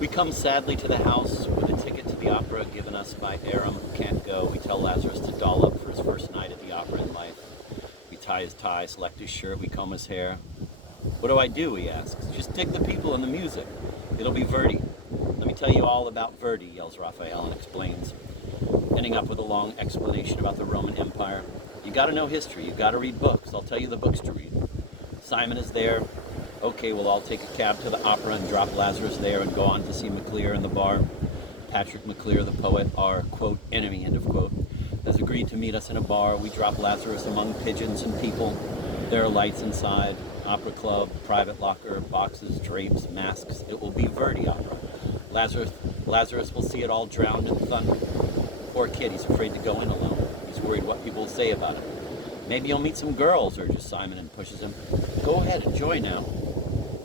We come sadly to the house with a ticket to the opera given us by Aram, who can't go. We tell Lazarus to doll up for his first night at the opera in life. We tie his tie, select his shirt, we comb his hair. What do I do, he asks. Just dig the people and the music. It'll be Verdi. Let me tell you all about Verdi, yells Raphael and explains, ending up with a long explanation about the Roman Empire. You gotta know history, you gotta read books. I'll tell you the books to read. Simon is there. Okay, we'll all take a cab to the opera and drop Lazarus there and go on to see McLear in the bar. Patrick McLear, the poet, our, quote, enemy, end of quote, has agreed to meet us in a bar. We drop Lazarus among pigeons and people. There are lights inside, opera club, private locker, boxes, drapes, masks. It will be Verdi opera. Lazarus will see it all drowned in thunder. Poor kid, he's afraid to go in alone. He's worried what people will say about him. Maybe you'll meet some girls, urges Simon and pushes him. Go ahead, enjoy now.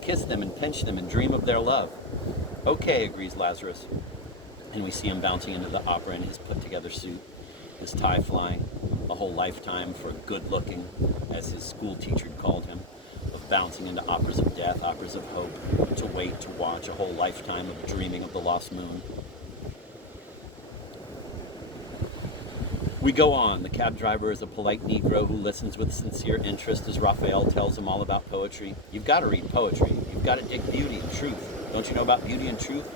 Kiss them and pinch them and dream of their love. Okay, agrees Lazarus. And we see him bouncing into the opera in his put-together suit, his tie flying, a whole lifetime for good-looking, as his school teacher called him, of bouncing into operas of death, operas of hope, to wait, to watch, a whole lifetime of dreaming of the lost moon. We go on. The cab driver is a polite Negro who listens with sincere interest as Raphael tells him all about poetry. You've got to read poetry. You've got to dig beauty and truth. Don't you know about beauty and truth?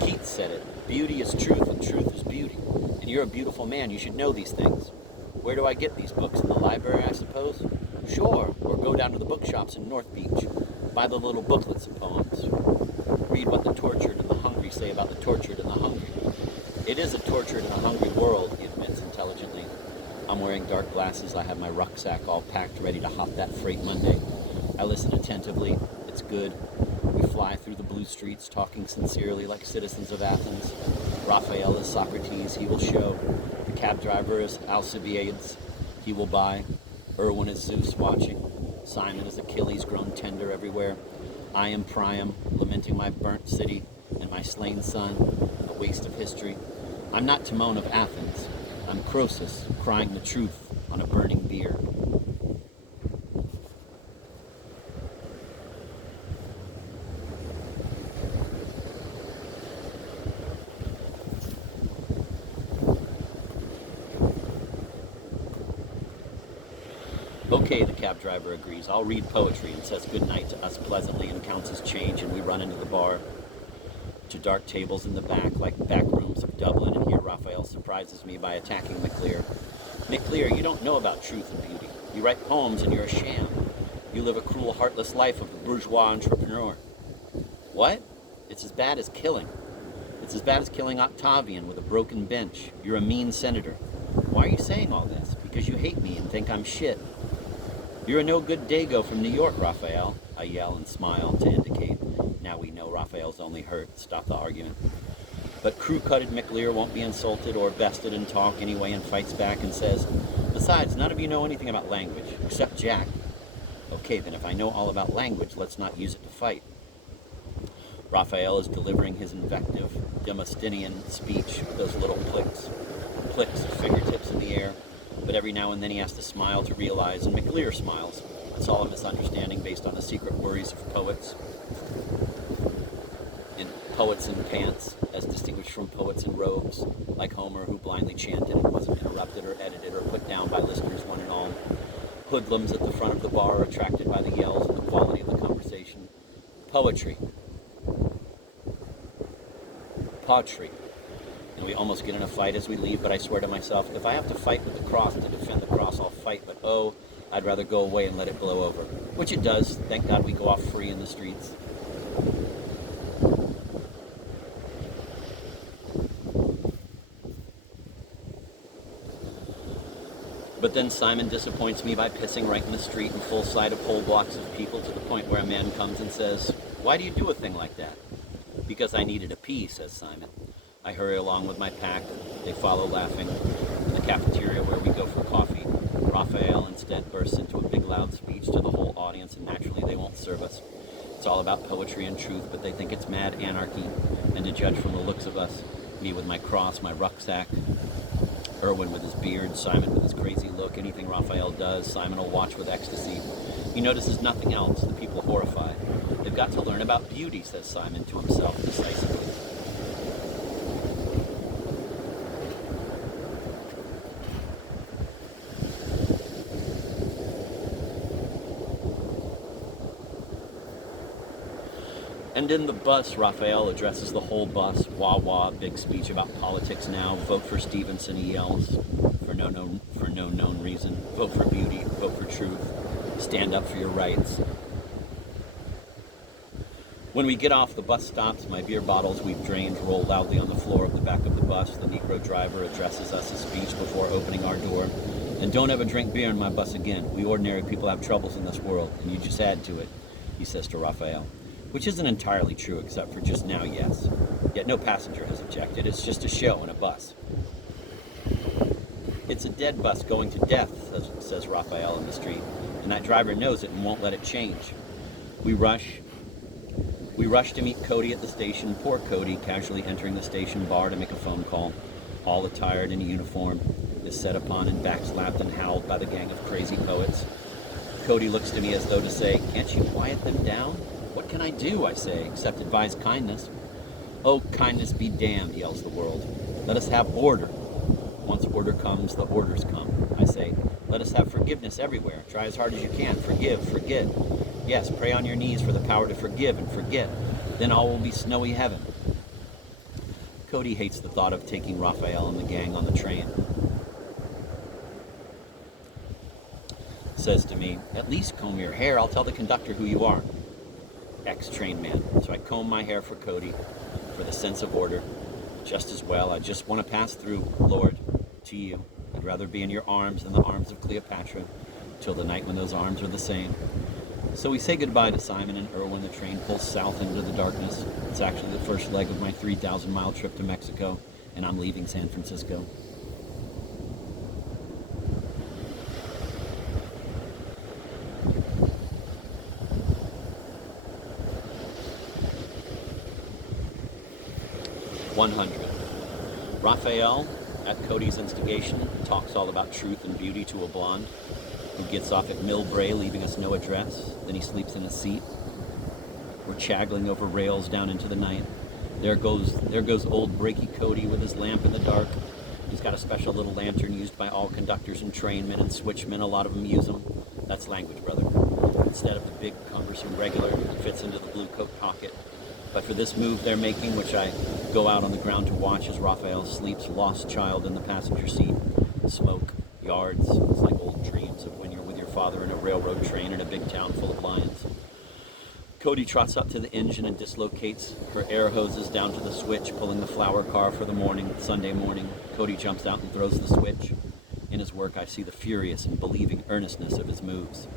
Keats said it. Beauty is truth and truth is beauty. And you're a beautiful man. You should know these things. Where do I get these books? In the library, I suppose? Sure. Or go down to the bookshops in North Beach. Buy the little booklets of poems. Read what the tortured and the hungry say about the tortured and the hungry. It is a tortured and a hungry world, he admits intelligently. I'm wearing dark glasses. I have my rucksack all packed, ready to hop that freight Monday. I listen attentively. It's good. We fly through the blue streets, talking sincerely like citizens of Athens. Raphael is Socrates. He will show. The cab driver is Alcibiades. He will buy. Irwin is Zeus watching. Simon is Achilles grown tender everywhere. I am Priam, lamenting my burnt city and my slain son, a waste of history. I'm not Timon of Athens. I'm Croesus, crying the truth on a burning bier. Okay, the cab driver agrees. I'll read poetry and says good night to us pleasantly and counts his change, and we run into the bar, to dark tables in the back, like back rooms of Dublin, and here Raphael surprises me by attacking McLear. McLear, you don't know about truth and beauty. You write poems and you're a sham. You live a cruel, heartless life of the bourgeois entrepreneur. What? It's as bad as killing. It's as bad as killing Octavian with a broken bench. You're a mean senator. Why are you saying all this? Because you hate me and think I'm shit. You're a no-good dago from New York, Raphael. I yell and smile to indicate. Now we know Raphael's only hurt. Stop the argument. But crew-cutted McLear won't be insulted or bested in talk anyway and fights back and says, besides, none of you know anything about language, except Jack. Okay, then if I know all about language, let's not use it to fight. Raphael is delivering his invective, Demosthenian speech with those little clicks of fingertips in the air. But every now and then he has to smile to realize, and McLear smiles. It's all a misunderstanding based on the secret worries of poets. And poets in pants, as distinguished from poets in robes, like Homer, who blindly chanted and wasn't interrupted or edited or put down by listeners one and all. Hoodlums at the front of the bar, attracted by the yells and the quality of the conversation. Poetry. Poetry. And we almost get in a fight as we leave, but I swear to myself, if I have to fight with the cross to defend the cross, I'll fight, but oh, I'd rather go away and let it blow over. Which it does. Thank God we go off free in the streets. But then Simon disappoints me by pissing right in the street in full sight of whole blocks of people, to the point where a man comes and says, why do you do a thing like that? Because I needed a pee, says Simon. I hurry along with my pack. They follow laughing. In the cafeteria where we go for coffee, Raphael instead bursts into a big loud speech to the whole audience, and naturally they won't serve us. It's all about poetry and truth, but they think it's mad anarchy. And to judge from the looks of us, me with my cross, my rucksack, Irwin with his beard, Simon with his crazy look, anything Raphael does, Simon will watch with ecstasy. He notices nothing else, the people horrified. They've got to learn about beauty, says Simon to himself decisively. And in the bus, Raphael addresses the whole bus. Wah wah, big speech about politics now. Vote for Stevenson, he yells, for no known reason. Vote for beauty, vote for truth. Stand up for your rights. When we get off, the bus stops. My beer bottles we've drained roll loudly on the floor of the back of the bus. The Negro driver addresses us a speech before opening our door. And don't ever drink beer in my bus again. We ordinary people have troubles in this world, and you just add to it, he says to Raphael. Which isn't entirely true, except for just now, yes. Yet no passenger has objected. It's just a show in a bus. It's a dead bus going to death, says Raphael in the street, and that driver knows it and won't let it change. We rush to meet Cody at the station. Poor Cody, casually entering the station bar to make a phone call, all attired in a uniform, is set upon and backslapped and howled by the gang of crazy poets. Cody looks to me as though to say, "Can't you quiet them down?" "What can I do," I say, "except advise kindness?" "Oh, kindness be damned," yells the world. "Let us have order." Once order comes, the orders come. I say, "Let us have forgiveness everywhere. Try as hard as you can. Forgive, forget. Yes, pray on your knees for the power to forgive and forget. Then all will be snowy heaven." Cody hates the thought of taking Raphael and the gang on the train. Says to me, "At least comb your hair. I'll tell the conductor who you are." Ex-train man. So I comb my hair for Cody, for the sense of order. Just as well, I just want to pass through, Lord, to you. I'd rather be in your arms than the arms of Cleopatra, till the night when those arms are the same. So we say goodbye to Simon and Irwin. The train pulls south into the darkness. It's actually the first leg of my 3,000-mile trip to Mexico, and I'm leaving San Francisco. Raphael, at Cody's instigation, talks all about truth and beauty to a blonde who gets off at Millbrae, leaving us no address. Then he sleeps in a seat. We're chaggling over rails down into the night. There goes old Breaky Cody with his lamp in the dark. He's got a special little lantern used by all conductors and trainmen and switchmen. A lot of them use them. That's language, brother. Instead of the big, cumbersome regular, it fits into the blue coat pocket. But for this move they're making, which I go out on the ground to watch as Raphael sleeps, lost child in the passenger seat. Smoke, yards, it's like old dreams of when you're with your father in a railroad train in a big town full of lions. Cody trots up to the engine and dislocates her air hoses down to the switch, pulling the flower car for the morning, Sunday morning. Cody jumps out and throws the switch. In his work, I see the furious and believing earnestness of his moves.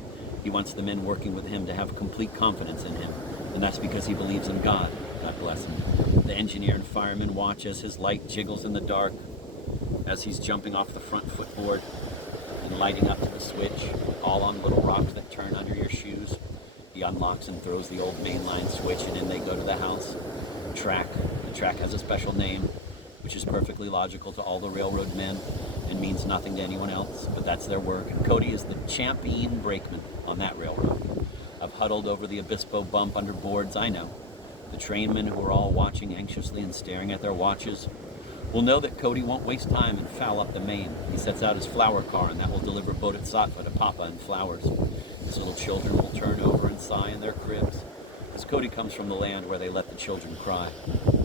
He wants the men working with him to have complete confidence in him, and that's because he believes in God. God bless him. The engineer and fireman watch as his light jiggles in the dark, as he's jumping off the front footboard and lighting up to the switch, all on little rocks that turn under your shoes. He unlocks and throws the old mainline switch, and in they go to the house. Track. The track has a special name, which is perfectly logical to all the railroad men and means nothing to anyone else, but that's their work. And Cody is the champion brakeman on that railroad. I've huddled over the Obispo bump under boards, I know. The trainmen, who are all watching anxiously and staring at their watches, will know that Cody won't waste time and foul up the main. He sets out his flower car, and that will deliver Bodhisattva to Papa and flowers. His little children will turn over and sigh in their cribs, as Cody comes from the land where they let the children cry.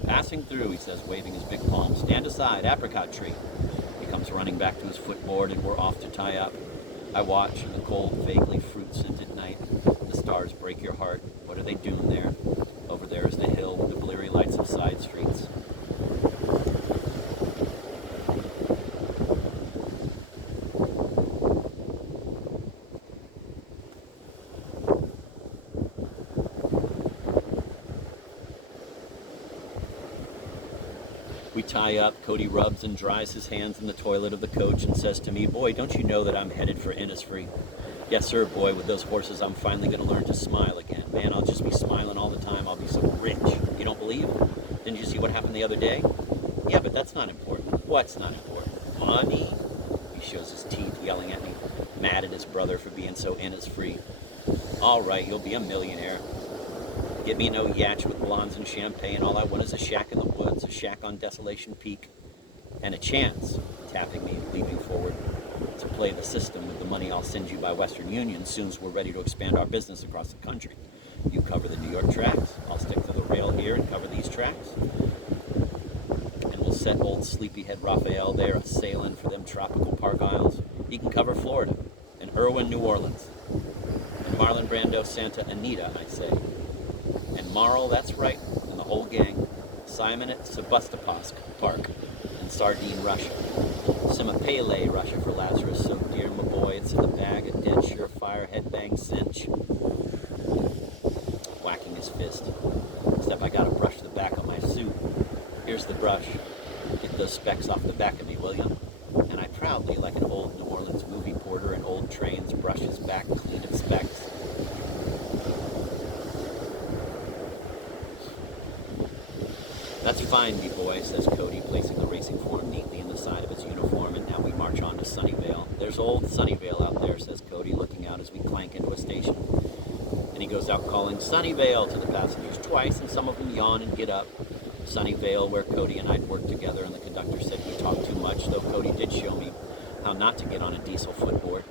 "Passing through," he says, waving his big palm. "Stand aside, apricot tree." He comes running back to his footboard, and we're off to tie up. I watch in the cold, vaguely fruit-scented night. The stars break your heart. What are they doing there? Over there is the hill with the bleary lights of side streets. We tie up. Cody rubs and dries his hands in the toilet of the coach and says to me, "Boy, don't you know that I'm headed for Innisfree?" "Yes, sir, boy. With those horses, I'm finally going to learn to smile again. Man, I'll just be smiling all the time. I'll be so rich. You don't believe? Didn't you see what happened the other day?" "Yeah, but that's not important." "What's not important?" "Money." He shows his teeth, yelling at me, mad at his brother for being so Innisfree. "All right, you'll be a millionaire. Get me no yatch with blondes and champagne. All I want is a shack in the woods, a shack on Desolation Peak, and a chance," tapping me, leaping forward, "to play the system with the money I'll send you by Western Union soon as we're ready to expand our business across the country. You cover the New York tracks. I'll stick to the rail here and cover these tracks. And we'll set old sleepyhead Raphael there sailing for them tropical park isles. He can cover Florida and Irwin, New Orleans. And Marlon Brando, Santa Anita, I say. And Marl, that's right, and the whole gang. Simon at Sebastopol Park and Sardine, Russia. Simapele, Russia for Lazarus, so dear my boy, it's in the bag, a dead surefire headbang cinch. Whacking his fist. Except I gotta brush the back of my suit. Here's the brush. Get those specks off the back of me, will you? And I proudly, like an old New Orleans movie porter in old trains, brush his back clean of specks. That's fine, me boy, says Cody, placing the racing form neatly in the side of his uniform, and now we march on to Sunnyvale. There's old Sunnyvale out there, says Cody, looking out as we clank into a station. And he goes out calling Sunnyvale to the passengers twice, and some of them yawn and get up. Sunnyvale, where Cody and I'd worked together, and the conductor said he talked too much, though Cody did show me how not to get on a diesel footboard.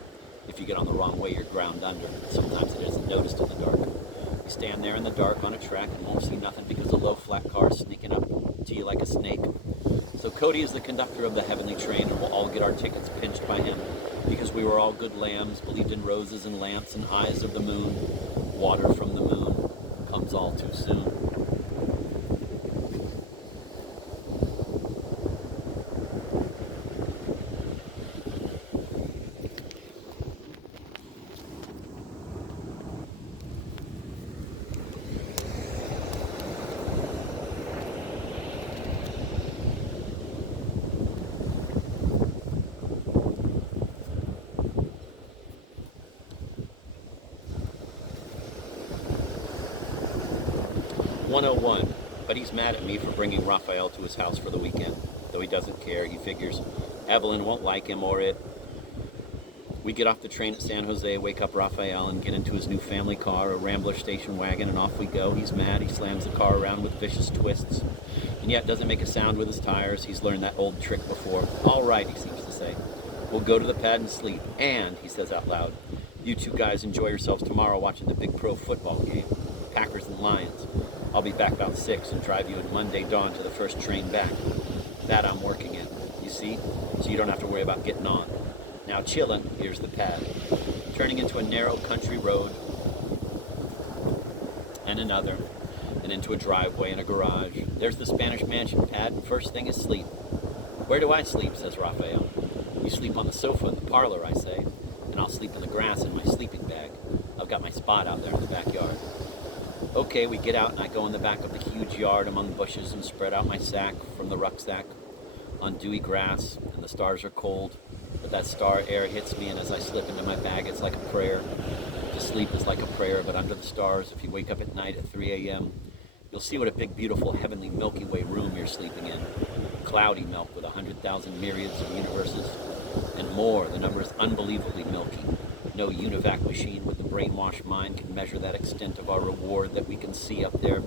If you get on the wrong way, you're ground under. Sometimes it isn't noticed in the dark. You stand there in the dark on a track and won't see nothing because a low flat car is sneaking up to you like a snake. So Cody is the conductor of the heavenly train, and we'll all get our tickets pinched by him because we were all good lambs, believed in roses and lamps and eyes of the moon. Water from the moon comes all too soon. .101, but he's mad at me for bringing Raphael to his house for the weekend. Though he doesn't care, he figures Evelyn won't like him or it. We get off the train at San Jose, wake up Raphael, and get into his new family car, a Rambler station wagon, and off we go. He's mad, he slams the car around with vicious twists, and yet doesn't make a sound with his tires. He's learned that old trick before. All right, he seems to say. We'll go to the pad and sleep. And, he says out loud, you two guys enjoy yourselves tomorrow watching the big pro football game. Packers and Lions. I'll be back about 6 and drive you in Monday dawn to the first train back. That I'm working in, you see? So you don't have to worry about getting on. Now chillin', here's the pad. Turning into a narrow country road, and another, and into a driveway and a garage. There's the Spanish mansion pad, and first thing is sleep. Where do I sleep, says Raphael. You sleep on the sofa in the parlor, I say, and I'll sleep in the grass in my sleeping bag. I've got my spot out there in the backyard. Okay, we get out and I go in the back of the huge yard among bushes and spread out my sack from the rucksack on dewy grass, and the stars are cold, but that star air hits me, and as I slip into my bag, it's like a prayer. To sleep is like a prayer, but under the stars, if you wake up at night at 3 a.m., you'll see what a big, beautiful, heavenly Milky Way room you're sleeping in. Cloudy milk with 100,000 myriads of universes, and more. The number is unbelievably milky. No UNIVAC machine with the brainwashed mind can measure that extent of our reward that we can see up there.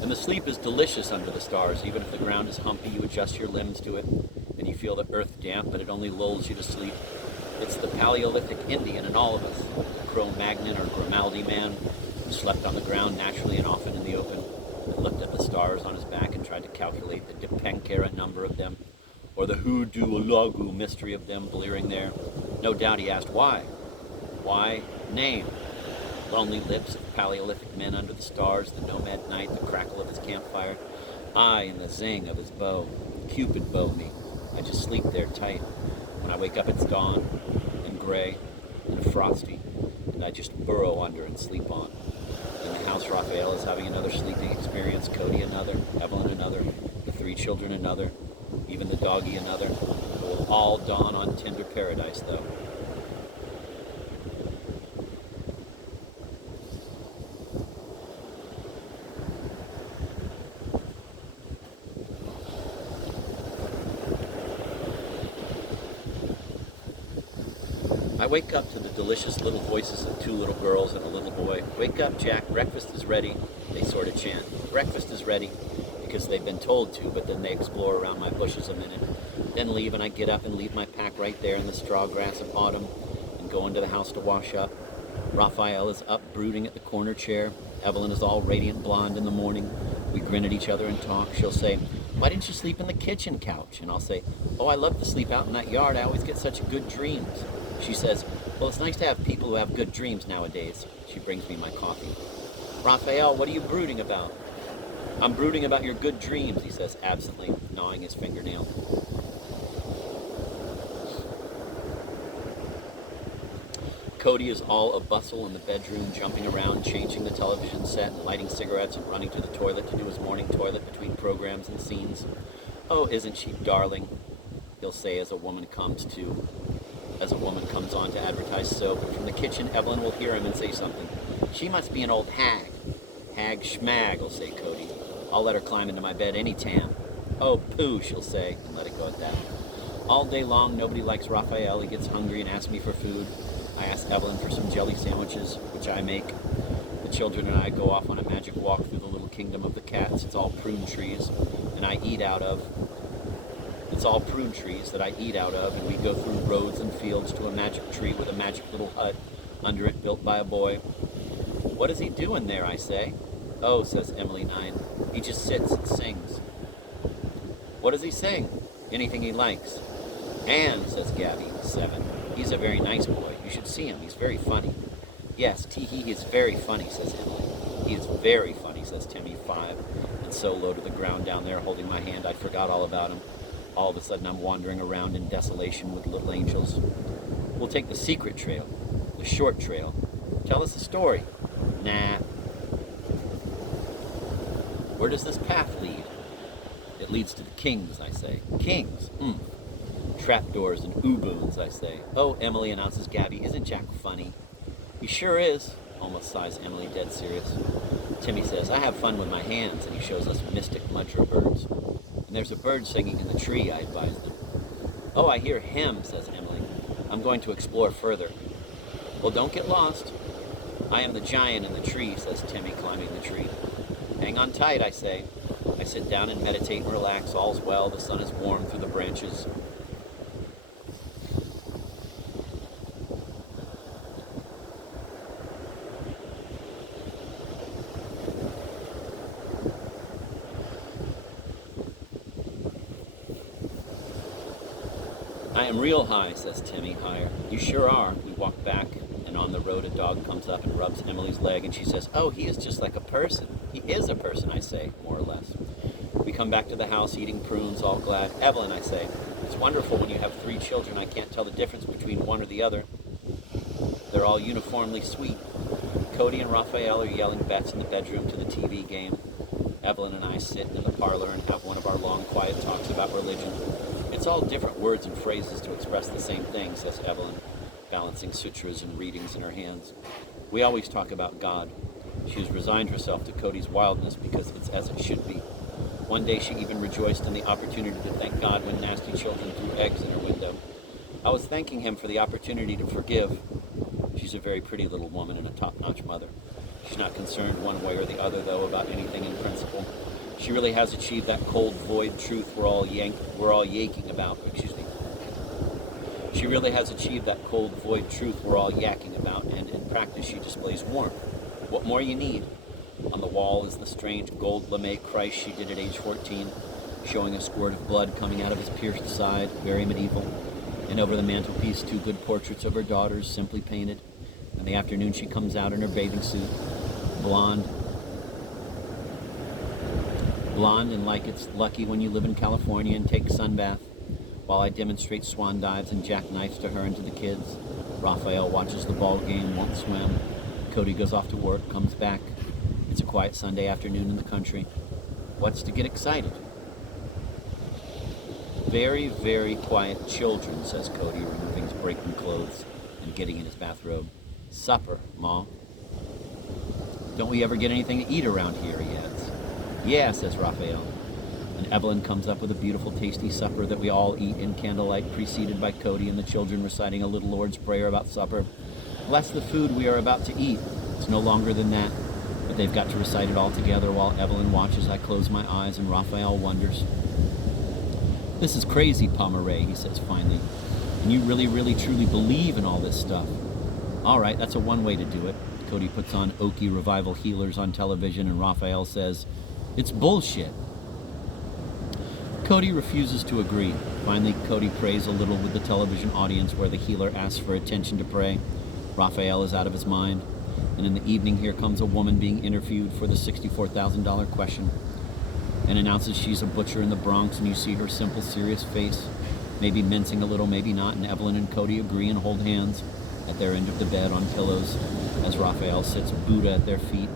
And the sleep is delicious under the stars. Even if the ground is humpy, you adjust your limbs to it, and you feel the earth damp, but it only lulls you to sleep. It's the Paleolithic Indian in all of us, the Cro-Magnon or Grimaldi man, who slept on the ground naturally and often in the open, and looked at the stars on his back and tried to calculate the Dipankara number of them, or the Hoodoo Olagu mystery of them blearing there. No doubt he asked why. Why? Name. Lonely lips of Paleolithic men under the stars, the nomad night, the crackle of his campfire, I and the zing of his bow. Cupid bow me. I just sleep there tight. When I wake up it's dawn, and gray, and frosty, and I just burrow under and sleep on. In the house, Raphael is having another sleeping experience, Cody another, Evelyn another, the 3 children another, even the doggy another. It will all dawn on Tinder Paradise, though. I wake up to the delicious little voices of 2 little girls and a little boy. Wake up, Jack, breakfast is ready, they sort of chant. Breakfast is ready, because they've been told to, but then they explore around my bushes a minute, then leave, and I get up and leave my pack right there in the straw grass of autumn and go into the house to wash up. Raphael is up brooding at the corner chair. Evelyn is all radiant blonde in the morning. We grin at each other and talk. She'll say, "Why didn't you sleep in the kitchen couch?" And I'll say, "Oh, I love to sleep out in that yard. I always get such good dreams." She says, "Well, it's nice to have people who have good dreams nowadays." She brings me my coffee. "Raphael, what are you brooding about?" "I'm brooding about your good dreams," he says absently, gnawing his fingernail. Cody is all a bustle in the bedroom, jumping around, changing the television set, and lighting cigarettes and running to the toilet to do his morning toilet between programs and scenes. "Oh, isn't she darling?" he'll say as a woman comes on to advertise soap. And from the kitchen, Evelyn will hear him and say something. "She must be an old hag." "Hag schmag," will say Cody. "I'll let her climb into my bed any time." "Oh, pooh," she'll say, and let it go at that. All day long, nobody likes Raphael. He gets hungry and asks me for food. I ask Evelyn for some jelly sandwiches, which I make. The children and I go off on a magic walk through the little kingdom of the cats. It's all prune trees that I eat out of, and we go through roads and fields to a magic tree with a magic little hut under it built by a boy. "What is he doing there?" I say. "Oh," says Emily 9, "he just sits and sings." "What does he sing?" "Anything he likes." "And," says Gabby 7, "he's a very nice boy. You should see him. He's very funny." "Yes, tee-hee, he's very funny," says Emily. "He is very funny," says Timmy 5, and so low to the ground down there holding my hand I forgot all about him. All of a sudden I'm wandering around in desolation with little angels. "We'll take the secret trail, the short trail. Tell us a story." "Nah." "Where does this path lead?" "It leads to the kings," I say. "Kings? Trapdoors and ooboons," I say. "Oh," Emily announces Gabby, "isn't Jack funny?" "He sure is," almost sighs Emily, dead serious. Timmy says, "I have fun with my hands," and he shows us mystic mudra birds. "And there's a bird singing in the tree," I advise them. "Oh, I hear him," says Emily. "I'm going to explore further." "Well, don't get lost." "I am the giant in the tree," says Timmy, climbing the tree. "Hang on tight," I say. I sit down and meditate and relax. All's well. The sun is warm through the branches. "I am real high," says Timmy, higher. "You sure are." We walk back, and on the road a dog comes up and rubs Emily's leg, and she says, "Oh, he is just like a person." "He is a person," I say, more or less. We come back to the house eating prunes, all glad. "Evelyn," I say, "it's wonderful when you have 3 children. I can't tell the difference between one or the other. They're all uniformly sweet." Cody and Raphael are yelling bets in the bedroom to the TV game. Evelyn and I sit in the parlor and have one of our long, quiet talks about religion. "It's all different words and phrases to express the same thing," says Evelyn, balancing sutras and readings in her hands. "We always talk about God." She has resigned herself to Cody's wildness because it's as it should be. One day she even rejoiced in the opportunity to thank God when nasty children threw eggs in her window. I was thanking him for the opportunity to forgive. She's a very pretty little woman and a top-notch mother. She's not concerned one way or the other, though, about anything in principle. She really has achieved that cold, void truth we're all yaking about. She really has achieved that cold, void truth we're all yakking about, and in practice she displays warmth. What more you need? On the wall is the strange gold lame Christ she did at age 14, showing a squirt of blood coming out of his pierced side, very medieval. And over the mantelpiece, 2 good portraits of her daughters, simply painted. In the afternoon she comes out in her bathing suit, blonde and like it's lucky when you live in California and take a sunbath, while I demonstrate swan dives and jackknifes to her and to the kids. Raphael watches the ball game, won't swim. Cody goes off to work, comes back. It's a quiet Sunday afternoon in the country. What's to get excited? "Very, very quiet children," says Cody, removing his breaking clothes and getting in his bathrobe. "Supper, Ma." "Don't we ever get anything to eat around here?" he adds. "Yeah," says Raphael. And Evelyn comes up with a beautiful, tasty supper that we all eat in candlelight, preceded by Cody and the children reciting a little Lord's Prayer about supper. Bless the food we are about to eat. It's no longer than that, but they've got to recite it all together while Evelyn watches. I close my eyes and Raphael wonders. "This is crazy, Pomeray," he says finally. "And you really, really, truly believe in all this stuff?" All right, that's a one way to do it. Cody puts on Okie Revival Healers on television, and Raphael says, "It's bullshit." Cody refuses to agree. Finally, Cody prays a little with the television audience where the healer asks for attention to pray. Raphael is out of his mind. And in the evening, here comes a woman being interviewed for the $64,000 question and announces she's a butcher in the Bronx, and you see her simple, serious face, maybe mincing a little, maybe not, and Evelyn and Cody agree and hold hands at their end of the bed on pillows as Raphael sits Buddha at their feet,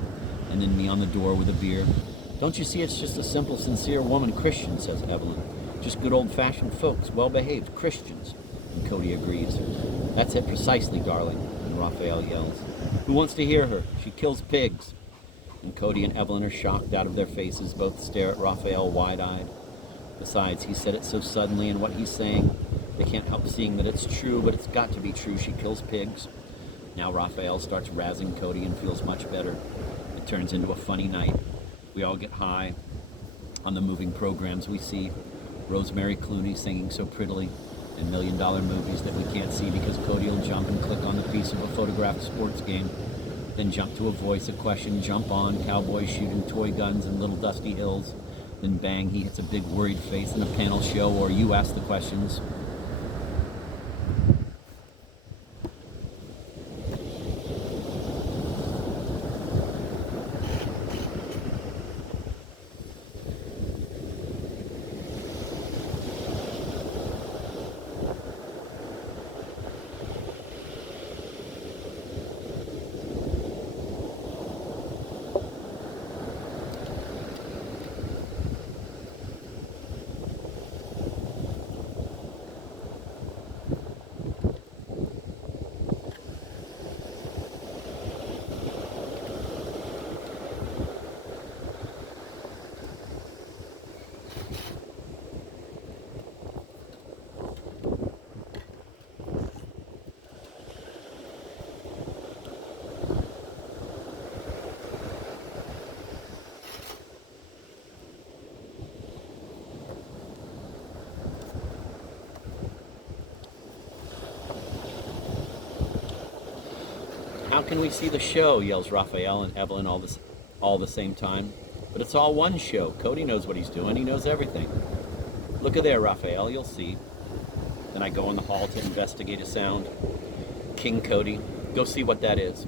and then me on the door with a beer. "Don't you see it's just a simple, sincere woman Christian," says Evelyn. "Just good old-fashioned folks, well-behaved Christians." And Cody agrees. "That's it precisely, darling," and Raphael yells. "Who wants to hear her? She kills pigs." And Cody and Evelyn are shocked out of their faces, both stare at Raphael wide-eyed. Besides, he said it so suddenly, and what he's saying, they can't help seeing that it's true, but it's got to be true. She kills pigs. Now Raphael starts razzing Cody and feels much better. It turns into a funny night. We all get high on the moving programs we see. Rosemary Clooney singing so prettily, and $1 million movies that we can't see because Cody will jump and click on the piece of a photographed sports game, then jump to a voice, a question, jump on, cowboys shooting toy guns in little dusty hills, then bang, he hits a big worried face in a panel show, or you ask the questions. "How can we see the show?" yells Raphael and Evelyn all the same time. "But it's all one show. Cody knows what he's doing. He knows everything." "Look at there, Raphael, you'll see." Then I go in the hall to investigate a sound. "King Cody, go see what that is."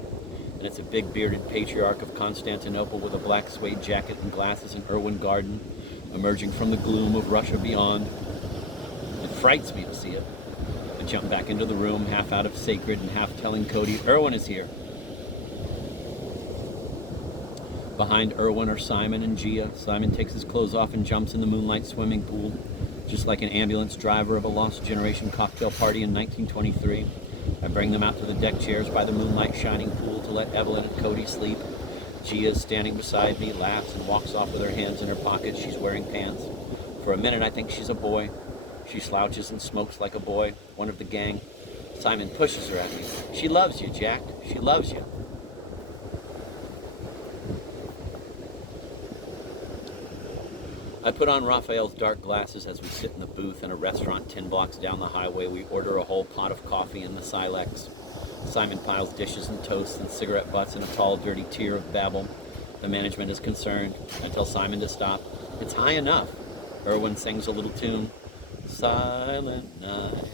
And it's a big bearded patriarch of Constantinople with a black suede jacket and glasses in Irwin Garden, emerging from the gloom of Russia beyond. It frights me to see it. I jump back into the room, half out of sacred and half telling Cody, "Irwin is here." Behind Irwin are Simon and Gia. Simon takes his clothes off and jumps in the moonlight swimming pool, just like an ambulance driver of a lost generation cocktail party in 1923. I bring them out to the deck chairs by the moonlight shining pool to let Evelyn and Cody sleep. Gia is standing beside me, laughs and walks off with her hands in her pockets. She's wearing pants. For a minute I think she's a boy. She slouches and smokes like a boy, one of the gang. Simon pushes her at me. "She loves you, Jack. She loves you." I put on Raphael's dark glasses as we sit in the booth in a restaurant 10 blocks down the highway. We order a whole pot of coffee in the Silex. Simon piles dishes and toasts and cigarette butts in a tall, dirty tier of babble. The management is concerned. I tell Simon to stop. "It's high enough." Irwin sings a little tune. "Silent night,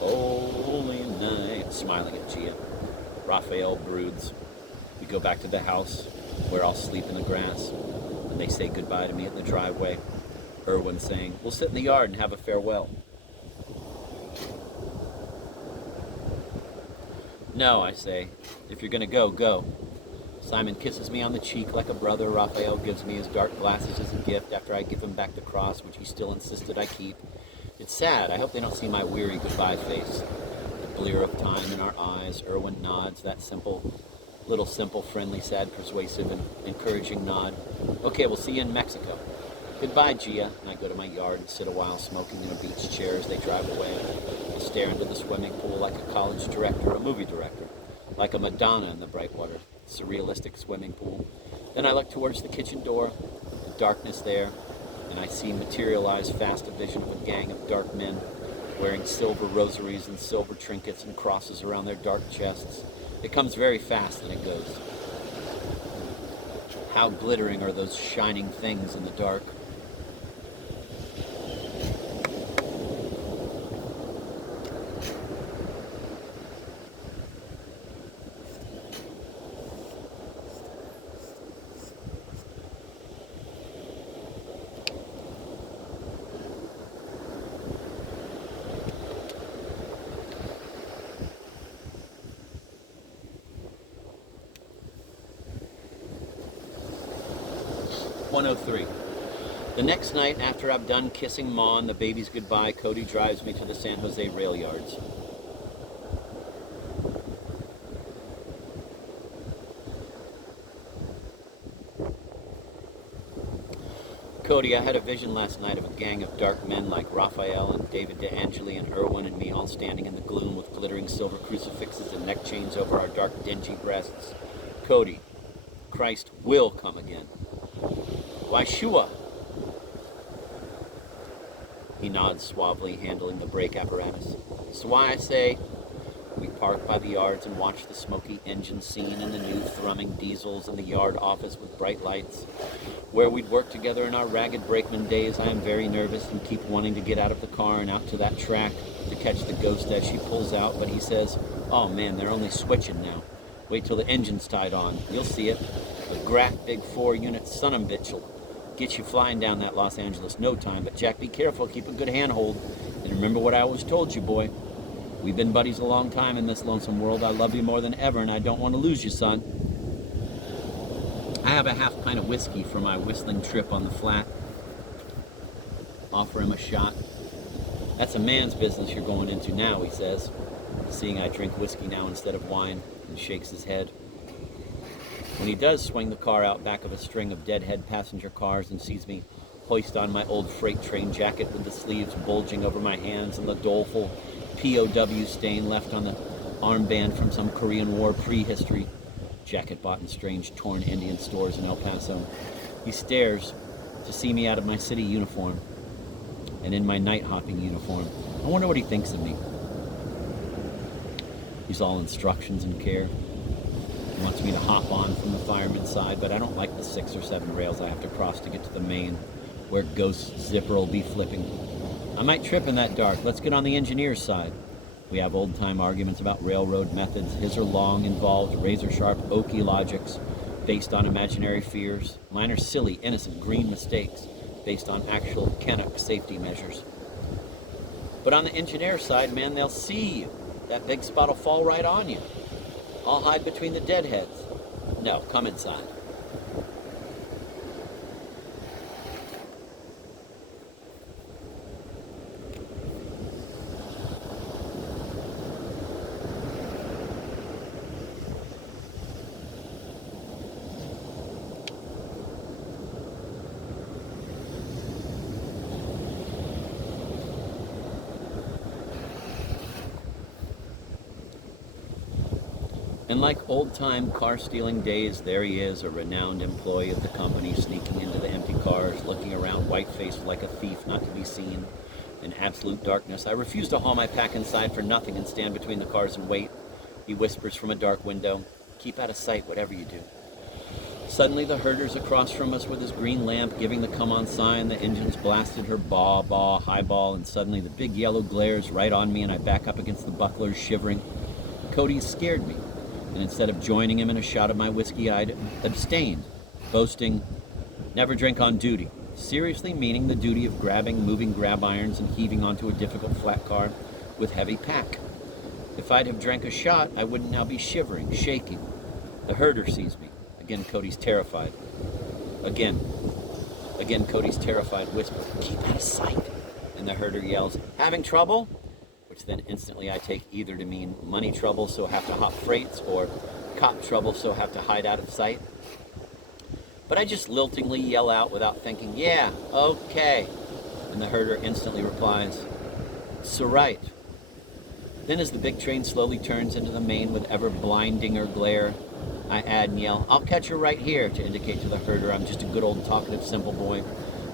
holy night," smiling at Gia. Raphael broods. We go back to the house, where I'll sleep in the grass, and they say goodbye to me at the driveway. Irwin saying, "We'll sit in the yard and have a farewell." "No," I say. "If you're going to go, go." Simon kisses me on the cheek like a brother. Raphael gives me his dark glasses as a gift after I give him back the cross, which he still insisted I keep. It's sad. I hope they don't see my weary goodbye face. The blear of time in our eyes. Irwin nods, that simple, friendly, sad, persuasive, and encouraging nod. "Okay, we'll see you in Mexico." "Goodbye, Gia." And I go to my yard and sit a while smoking in a beach chair as they drive away. I stare into the swimming pool like a college director, a movie director, like a Madonna in the bright water, surrealistic swimming pool. Then I look towards the kitchen door, the darkness there, and I see materialize fast a vision of a gang of dark men wearing silver rosaries and silver trinkets and crosses around their dark chests. It comes very fast and it goes. How glittering are those shining things in the dark? "103. The next night, after I've done kissing Ma and the babies goodbye, Cody drives me to the San Jose rail yards. Cody, I had a vision last night of a gang of dark men like Raphael and David DeAngeli and Irwin and me all standing in the gloom with glittering silver crucifixes and neck chains over our dark, dingy breasts. Cody, Christ will come again. Yeshua." He nods suavely, handling the brake apparatus. "So why I say..." We park by the yards and watch the smoky engine scene and the new thrumming diesels in the yard office with bright lights. Where we'd worked together in our ragged brakeman days, I am very nervous and keep wanting to get out of the car and out to that track to catch the ghost as she pulls out, but he says, "Oh man, they're only switching now. Wait till the engine's tied on. You'll see it. A Grat Big 4-unit son-of-bitch'll get you flying down that Los Angeles no time, but Jack, be careful, keep a good handhold, and remember what I always told you, boy. We've been buddies a long time in this lonesome world. I love you more than ever, and I don't want to lose you, son." I have a half pint of whiskey for my whistling trip on the flat. Offer him a shot. "That's a man's business you're going into now," he says, seeing I drink whiskey now instead of wine, and shakes his head. When he does swing the car out back of a string of deadhead passenger cars and sees me hoist on my old freight train jacket with the sleeves bulging over my hands and the doleful POW stain left on the armband from some Korean War prehistory jacket bought in strange torn Indian stores in El Paso, he stares to see me out of my city uniform and in my night hopping uniform. I wonder what he thinks of me. He's all instructions and care. He wants me to hop on from the fireman's side, but I don't like the 6 or 7 rails I have to cross to get to the main, where Ghost Zipper will be flipping. I might trip in that dark. Let's get on the engineer's side. We have old-time arguments about railroad methods. His are long, involved, razor-sharp, oaky logics based on imaginary fears. Mine are silly, innocent, green mistakes based on actual Canuck safety measures. But on the engineer's side, man, they'll see you. That big spot will fall right on you. I'll hide between the deadheads. No, come inside. And like old-time car-stealing days, there he is, a renowned employee of the company, sneaking into the empty cars, looking around white-faced like a thief, not to be seen. In absolute darkness, I refuse to haul my pack inside for nothing and stand between the cars and wait. He whispers from a dark window, "Keep out of sight, whatever you do." Suddenly the herder's across from us with his green lamp, giving the come-on sign. The engine's blasted her baw, highball, and suddenly the big yellow glares right on me, and I back up against the bucklers, shivering. Cody's scared me, and instead of joining him in a shot of my whiskey, I'd abstained, boasting, "Never drink on duty," seriously meaning the duty of grabbing moving grab irons and heaving onto a difficult flat car with heavy pack. If I'd have drank a shot, I wouldn't now be shivering, shaking. The herder sees me. Again, Cody's terrified. Again, Cody's terrified whisper, "Keep out of sight." And the herder yells, "Having trouble?" Which then instantly I take either to mean money trouble, so have to hop freights, or cop trouble, so have to hide out of sight. But I just liltingly yell out without thinking, "Yeah, okay." And the herder instantly replies, "So right." Then as the big train slowly turns into the main with ever blindinger glare, I add and yell, "I'll catch her right here," to indicate to the herder I'm just a good old talkative simple boy,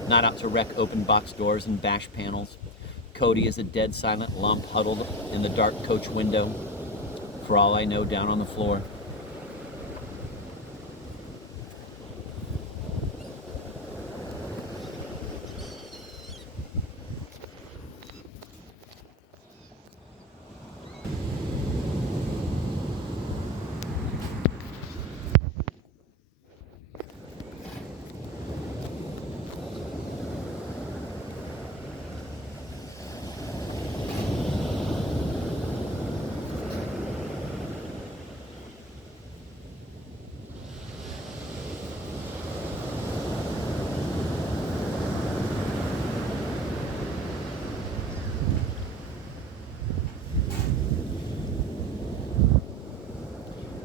not out to wreck open box doors and bash panels. Cody is a dead silent lump huddled in the dark coach window. for all I know, down on the floor.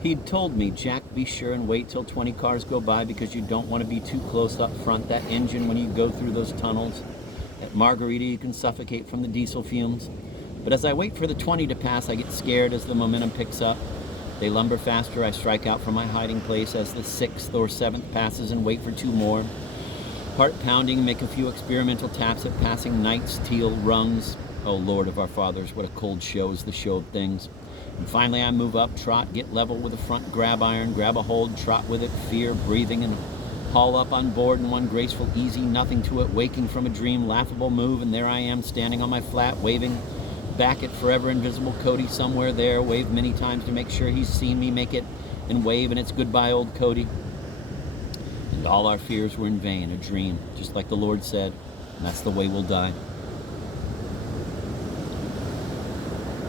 He'd told me, "Jack, be sure and wait till 20 cars go by because you don't want to be too close up front. That engine, when you go through those tunnels. At Margarita, you can suffocate from the diesel fumes." But as I wait for the 20 to pass, I get scared as the momentum picks up. They lumber faster. I strike out from my hiding place as the 6th or 7th passes and wait for 2 more. Heart pounding, make a few experimental taps at passing Knight's teal rungs. Oh, Lord of our fathers, what a cold show is the show of things. And finally I move up, trot, get level with the front grab iron, grab a hold, trot with it, fear, breathing, and haul up on board in one graceful, easy, nothing to it, waking from a dream, laughable move, and there I am, standing on my flat, waving back at forever invisible Cody somewhere there, wave many times to make sure he's seen me make it, and wave, and it's goodbye, old Cody. And all our fears were in vain, a dream, just like the Lord said, and that's the way we'll die.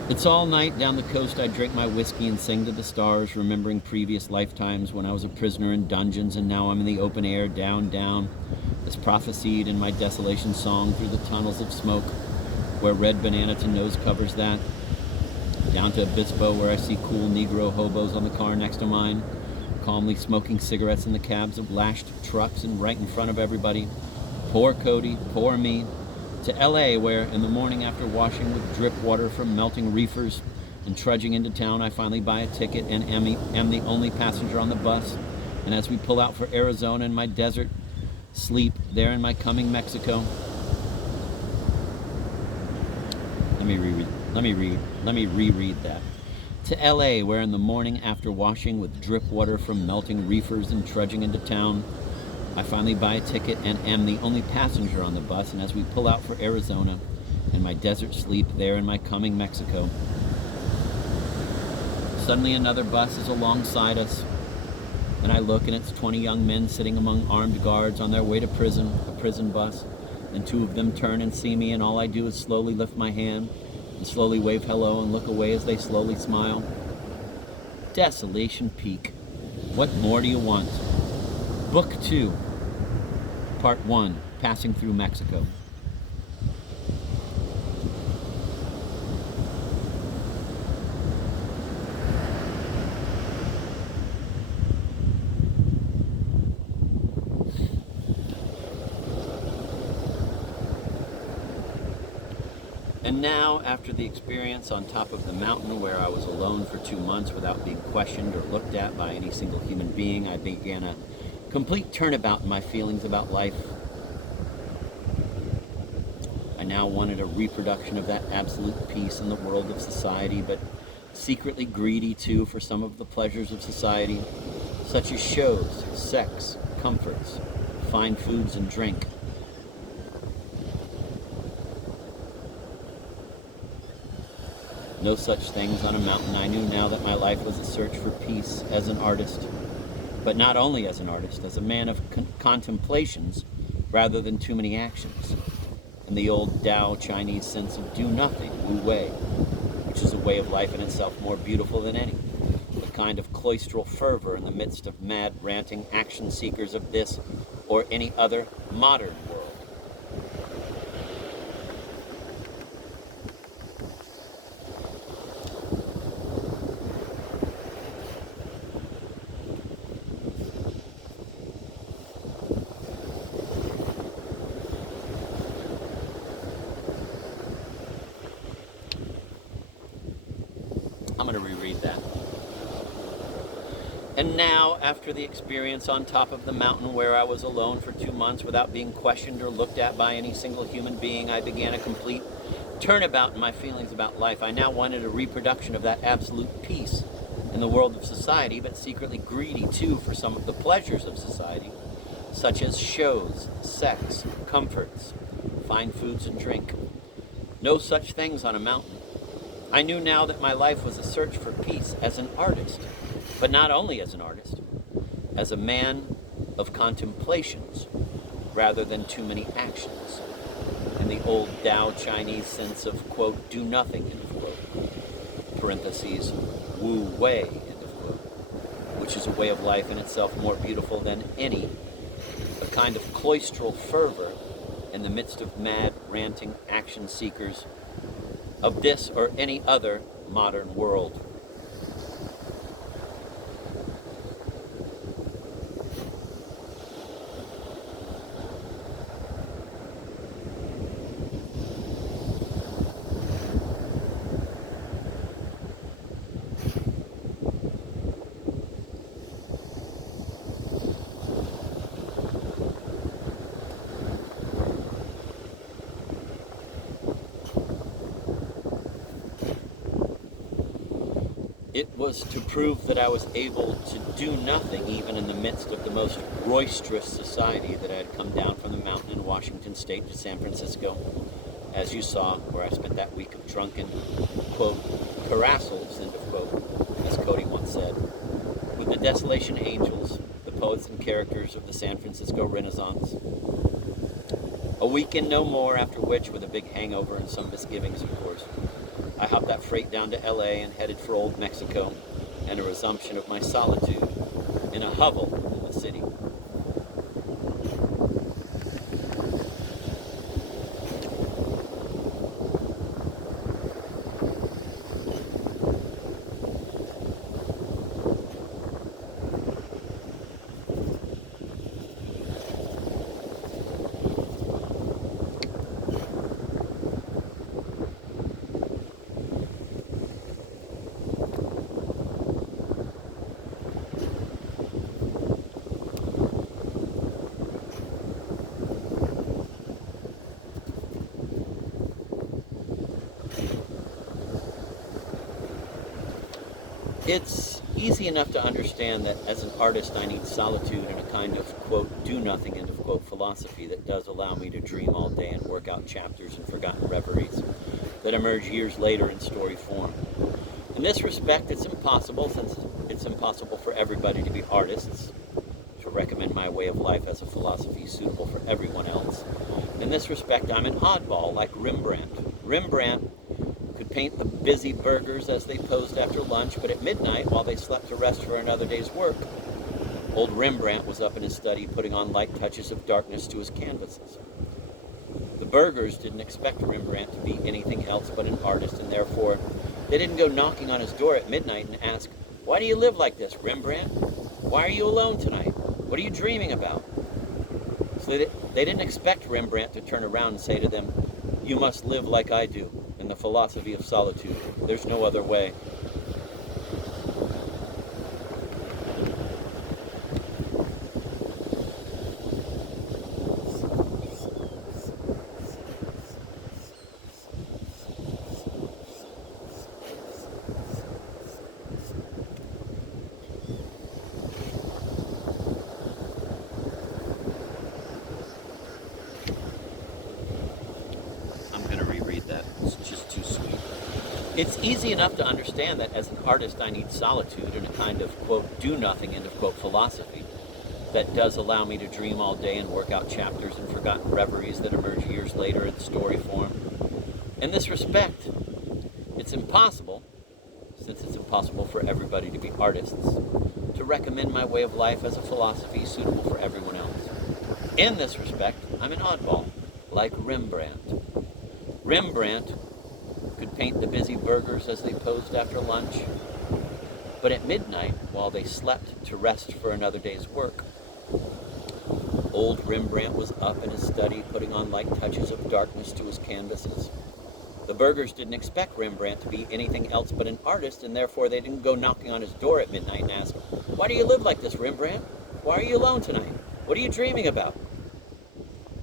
It's all night down the coast. I drink my whiskey and sing to the stars, remembering previous lifetimes when I was a prisoner in dungeons and now I'm in the open air, down, down, as prophesied in my desolation song, through the tunnels of smoke, where red banana to nose covers that, down to Obispo, where I see cool Negro hobos on the car next to mine, calmly smoking cigarettes in the cabs of lashed trucks and right in front of everybody. Poor Cody, poor me. To LA, where in the morning after washing with drip water from melting reefers and trudging into town, I finally buy a ticket and am the only passenger on the bus. And as we pull out for Arizona in my desert sleep, there in my coming Mexico. Let me reread that. To LA, where in the morning after washing with drip water from melting reefers and trudging into town, I finally buy a ticket and am the only passenger on the bus, and as we pull out for Arizona in my desert sleep, there in my coming Mexico. Suddenly another bus is alongside us, and I look and it's 20 young men sitting among armed guards on their way to prison, a prison bus, and 2 of them turn and see me, and all I do is slowly lift my hand and slowly wave hello and look away as they slowly smile. Desolation Peak. What more do you want? Book 2, Part 1, Passing Through Mexico. And now, after the experience on top of the mountain where I was alone for 2 months without being questioned or looked at by any single human being, I began a complete turnabout in my feelings about life. I now wanted a reproduction of that absolute peace in the world of society, but secretly greedy too for some of the pleasures of society, such as shows, sex, comforts, fine foods and drink. No such things on a mountain. I knew now that my life was a search for peace as an artist, but not only as an artist, as a man of contemplations rather than too many actions, and the old Tao Chinese sense of do nothing, wu wei, which is a way of life in itself more beautiful than any, the kind of cloistral fervor in the midst of mad, ranting action seekers of this or any other modern world. I'm going to reread that. And now, after the experience on top of the mountain where I was alone for 2 months without being questioned or looked at by any single human being, I began a complete turnabout in my feelings about life. I now wanted a reproduction of that absolute peace in the world of society, but secretly greedy too for some of the pleasures of society, such as shows, sex, comforts, fine foods and drink. No such things on a mountain. I knew now that my life was a search for peace as an artist, but not only as an artist, as a man of contemplations rather than too many actions, in the old Tao Chinese sense of, quote, do nothing, end of quote, parentheses, wu wei, end of quote, which is a way of life in itself more beautiful than any, a kind of cloistral fervor in the midst of mad, ranting action seekers of this or any other modern world. It was to prove that I was able to do nothing even in the midst of the most roisterous society that I had come down from the mountain in Washington State to San Francisco, as you saw, where I spent that week of drunken, quote, carousals, end of quote, as Cody once said, with the Desolation Angels, the poets and characters of the San Francisco Renaissance. A weekend no more, after which, with a big hangover and some misgivings, of course, I hopped that freight down to LA and headed for Old Mexico, and a resumption of my solitude in a hovel in the city. It's easy enough to understand that as an artist I need solitude and a kind of, quote, do nothing, end of quote, philosophy that does allow me to dream all day and work out chapters and forgotten reveries that emerge years later in story form. In this respect, it's impossible, since it's impossible for everybody to be artists, to recommend my way of life as a philosophy suitable for everyone else. In this respect, I'm an oddball, like Rembrandt. Rembrandt could paint the busy burghers as they posed after lunch, but at midnight, while they slept to rest for another day's work, old Rembrandt was up in his study putting on light touches of darkness to his canvases. The burghers didn't expect Rembrandt to be anything else but an artist, and therefore they didn't go knocking on his door at midnight and ask, "Why do you live like this, Rembrandt? Why are you alone tonight? What are you dreaming about?" So they didn't expect Rembrandt to turn around and say to them, "You must live like I do, in the philosophy of solitude. There's no other way." I'm going to reread that. It's just too sweet. It's easy enough to understand that as an artist I need solitude and a kind of, quote, do nothing, end of quote, philosophy that does allow me to dream all day and work out chapters and forgotten reveries that emerge years later in story form. In this respect, it's impossible, since it's impossible for everybody to be artists, to recommend my way of life as a philosophy suitable for everyone else. In this respect, I'm an oddball, like Rembrandt. Rembrandt could paint the busy burghers as they posed after lunch, but at midnight, while they slept to rest for another day's work, old Rembrandt was up in his study putting on light touches of darkness to his canvases. The burghers didn't expect Rembrandt to be anything else but an artist, and therefore they didn't go knocking on his door at midnight and ask, "Why do you live like this, Rembrandt? Why are you alone tonight? What are you dreaming about?"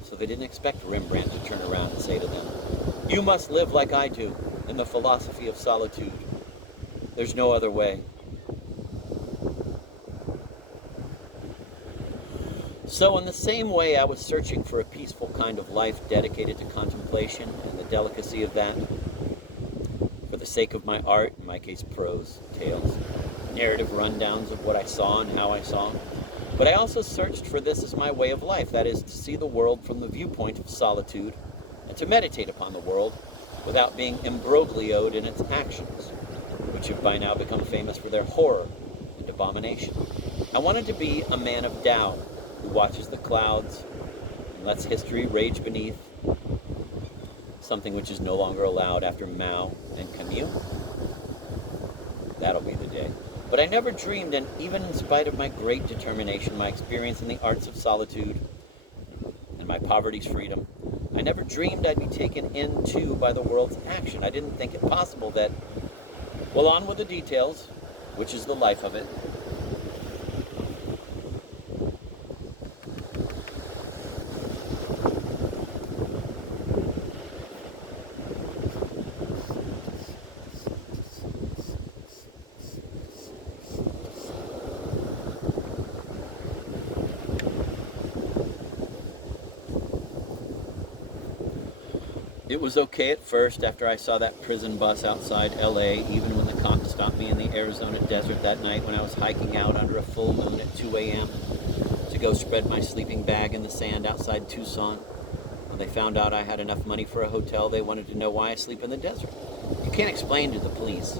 So they didn't expect Rembrandt to turn around and say to them, You must live like I do, in the philosophy of solitude. There's no other way. So in the same way I was searching for a peaceful kind of life dedicated to contemplation and the delicacy of that, for the sake of my art, in my case prose, tales, narrative rundowns of what I saw and how I saw. But I also searched for this as my way of life, that is, to see the world from the viewpoint of solitude and to meditate upon the world without being imbroglioed in its actions, which have by now become famous for their horror and abomination. I wanted to be a man of Tao who watches the clouds and lets history rage beneath, something which is no longer allowed after Mao and Camus. That'll be the day. But I never dreamed, and even in spite of my great determination, my experience in the arts of solitude, and my poverty's freedom, I never dreamed I'd be taken in too by the world's action. I didn't think it possible that, well, on with the details, which is the life of it. It was okay at first after I saw that prison bus outside LA, even when the cops stopped me in the Arizona desert that night when I was hiking out under a full moon at 2 a.m. to go spread my sleeping bag in the sand outside Tucson. When they found out I had enough money for a hotel, they wanted to know why I sleep in the desert. You can't explain to the police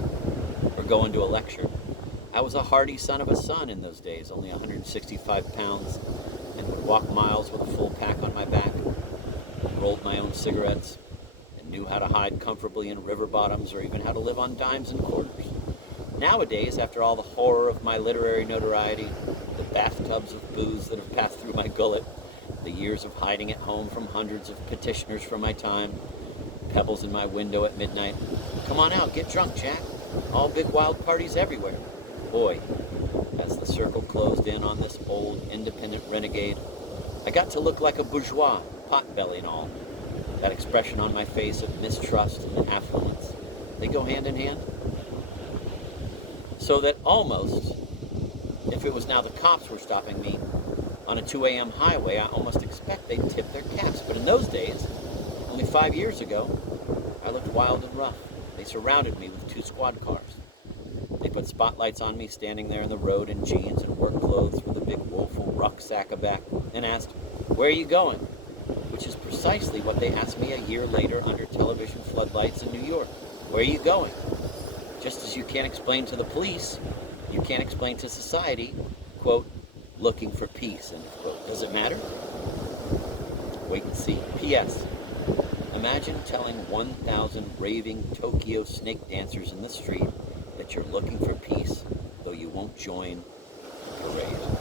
or go into a lecture. I was a hardy son of a son in those days, only 165 pounds, and would walk miles with a full pack on my back, rolled my own cigarettes, knew how to hide comfortably in river bottoms or even how to live on dimes and quarters. Nowadays, after all the horror of my literary notoriety, the bathtubs of booze that have passed through my gullet, the years of hiding at home from hundreds of petitioners for my time, pebbles in my window at midnight, come on out, get drunk, Jack. All big wild parties everywhere. Boy, as the circle closed in on this old independent renegade, I got to look like a bourgeois, pot-belly and all. That expression on my face of mistrust and affluence, they go hand in hand. So that almost, if it was now the cops were stopping me on a 2 a.m. highway, I almost expect they'd tip their caps. But in those days, only 5 years ago, I looked wild and rough. They surrounded me with 2 squad cars. They put spotlights on me standing there in the road in jeans and work clothes with a big woeful rucksack aback and asked, "Where are you going?" Which is precisely what they asked me a year later under television floodlights in New York. Where are you going? Just as you can't explain to the police, you can't explain to society, quote, looking for peace, end quote. Does it matter? Wait and see. P.S. Imagine telling 1,000 raving Tokyo snake dancers in the street that you're looking for peace, though you won't join the parade.